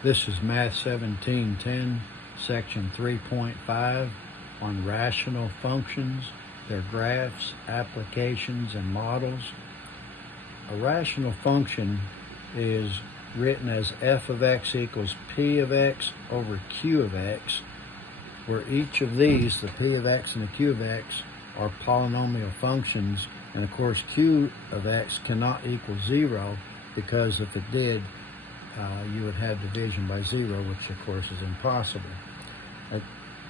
This is Math 1710, Section 3.5 on rational functions, their graphs, applications, and models. A rational function is written as f of x equals p of x over q of x, where each of these, the p of x and the q of x, are polynomial functions, and of course q of x cannot equal 0, because if it did, you would have division by 0, which of course is impossible. I've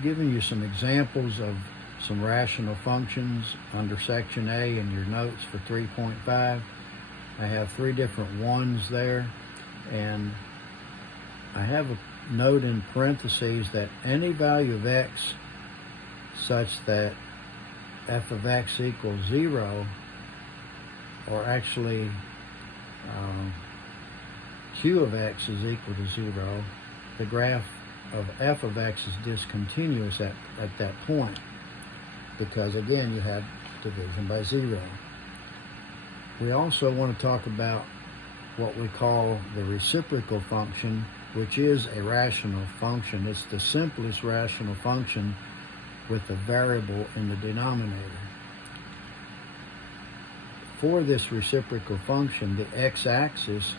given you some examples of some rational functions under section A in your notes for 3.5. I have 3 different ones there, and I have a note in parentheses that any value of x such that f of x equals 0, or actually q of x is equal to 0, the graph of f of x is discontinuous at that point, because again you have division by 0. We also want to talk about what we call the reciprocal function, which is a rational function. It's the simplest rational function with a variable in the denominator. For this reciprocal function, the x-axis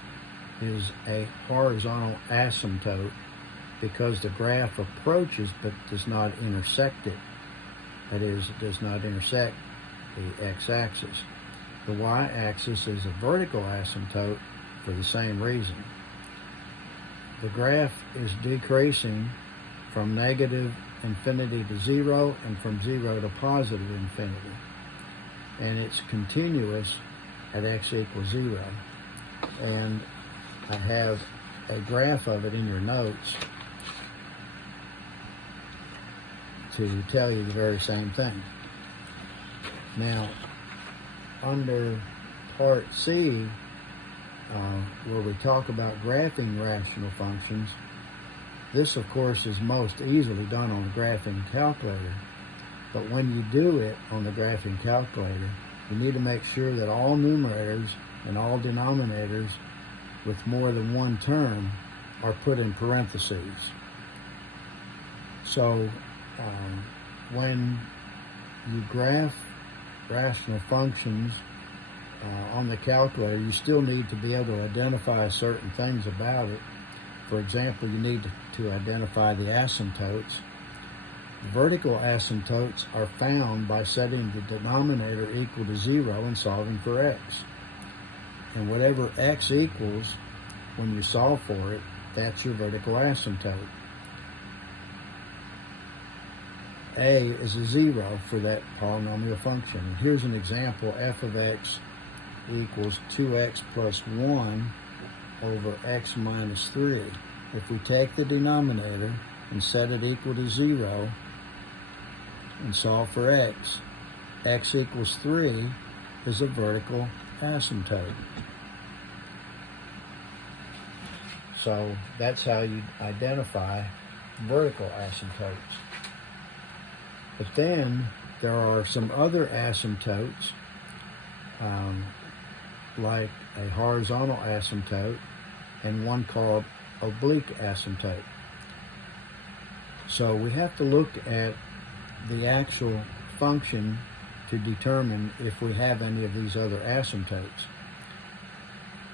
is a horizontal asymptote because the graph approaches but does not intersect it. That is, it does not intersect the x-axis. The y-axis is a vertical asymptote for the same reason. The graph is decreasing from negative infinity to 0 and from 0 to positive infinity. And it's continuous at x equals 0. And I have a graph of it in your notes to tell you the very same thing. Now, under Part C, where we talk about graphing rational functions, this of course is most easily done on the graphing calculator. But when you do it on the graphing calculator, you need to make sure that all numerators and all denominators with more than one term are put in parentheses. So when you graph rational functions on the calculator, you still need to be able to identify certain things about it. For example, you need to identify the asymptotes. Vertical asymptotes are found by setting the denominator equal to 0 and solving for x. And whatever x equals, when you solve for it, that's your vertical asymptote. A is a 0 for that polynomial function. And here's an example: f of x equals 2x plus 1 over x minus 3. If we take the denominator and set it equal to 0 and solve for x equals 3 is a vertical asymptote. So that's how you identify vertical asymptotes. But then there are some other asymptotes, like a horizontal asymptote and one called oblique asymptote. So we have to look at the actual function to determine if we have any of these other asymptotes.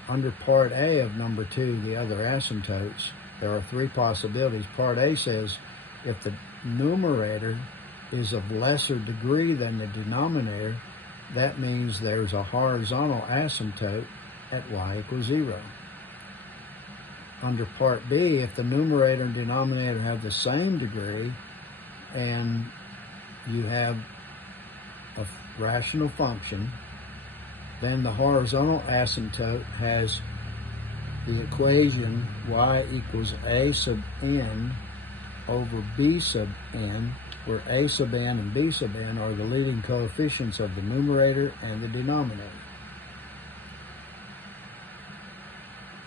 Under Part A of number 2, the other asymptotes, there are 3 possibilities. Part A says if the numerator is of lesser degree than the denominator, that means there's a horizontal asymptote at y equals 0. Under Part B, if the numerator and denominator have the same degree and you have a rational function, then the horizontal asymptote has the equation y equals a sub n over b sub n, where a sub n and b sub n are the leading coefficients of the numerator and the denominator.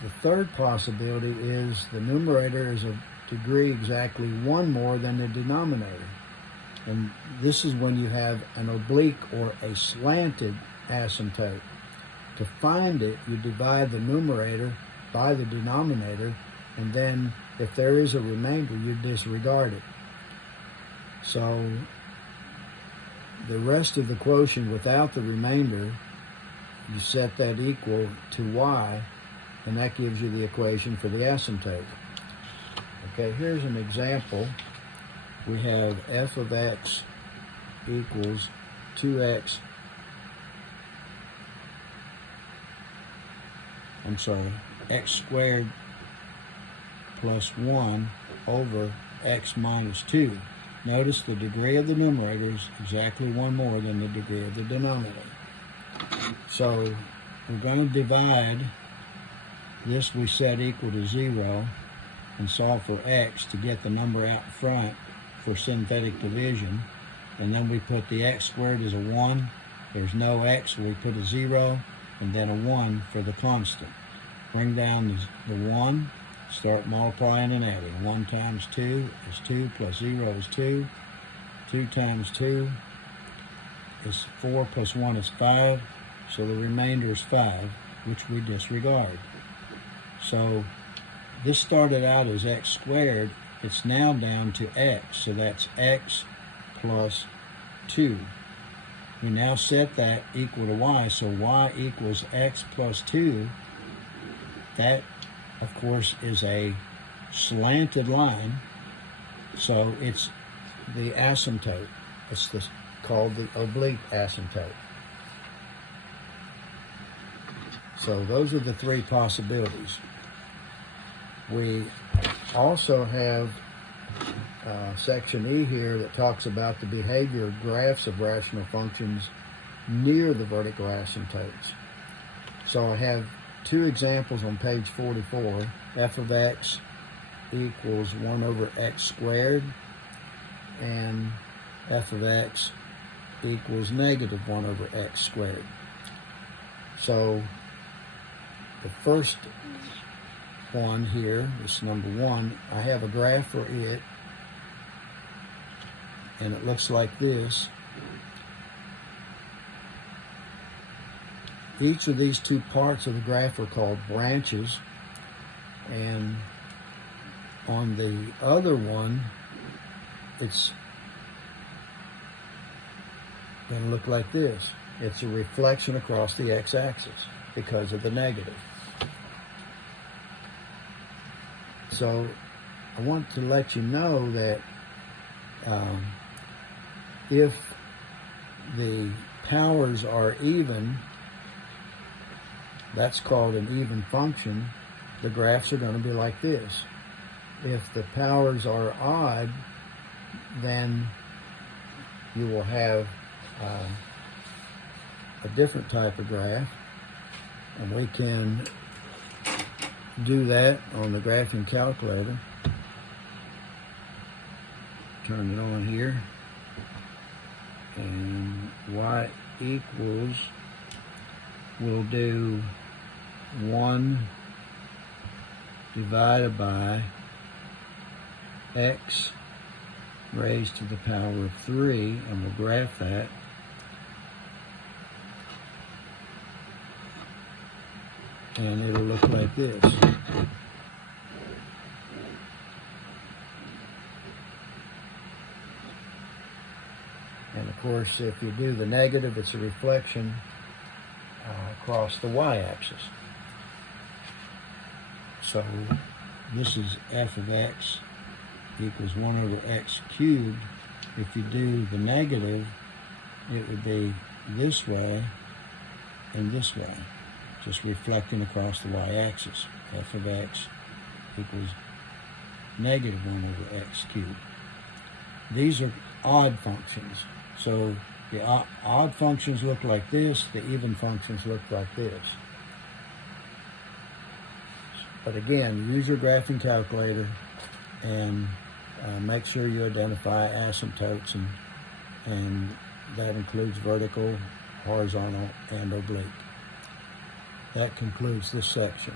The third possibility is the numerator is of degree exactly 1 more than the denominator. And this is when you have an oblique or a slanted asymptote. To find it, you divide the numerator by the denominator and then if there is a remainder, you disregard it. So the rest of the quotient without the remainder, you set that equal to y, and that gives you the equation for the asymptote. Okay, here's an example. We have f of x equals 2x, x squared plus 1 over x minus 2. Notice the degree of the numerator is exactly one more than the degree of the denominator. So we're going to divide this, we set equal to 0, and solve for x to get the number out front for synthetic division. And then we put the x squared as a 1. There's no x, so we put a 0, and then a 1 for the constant. Bring down the 1, start multiplying and adding. 1 times 2 is 2, plus 0 is 2. 2 times 2 is 4, plus 1 is 5. So the remainder is 5, which we disregard. So this started out as x squared. It's now down to x, so that's x plus 2. We now set that equal to y, so y equals x plus 2. That, of course, is a slanted line, so it's the asymptote. It's called the oblique asymptote. So those are the three possibilities. We also have section E here that talks about the behavior of graphs of rational functions near the vertical asymptotes. So I have two examples on page 44. F of x equals 1 over x squared, and f of x equals negative 1 over x squared. So the first one here, this number 1, I have a graph for it, and it looks like this. Each of these two parts of the graph are called branches, and on the other one, it's going to look like this. It's a reflection across the x-axis because of the negative. So I want to let you know that if the powers are even, that's called an even function. The graphs are going to be like this. If the powers are odd, then you will have a different type of graph, and we can do that on the graphing calculator. Turn it on here, and y equals, we'll do 1 divided by x raised to the power of 3, and we'll graph that. And it'll look like this. And of course, if you do the negative, it's a reflection across the y-axis. So this is f of x equals 1 over x cubed. If you do the negative, it would be this way and this way, just reflecting across the y-axis. F of x equals negative 1 over x cubed. These are odd functions. So the odd functions look like this, the even functions look like this. But again, use your graphing calculator and make sure you identify asymptotes, and that includes vertical, horizontal, and oblique. That concludes this section.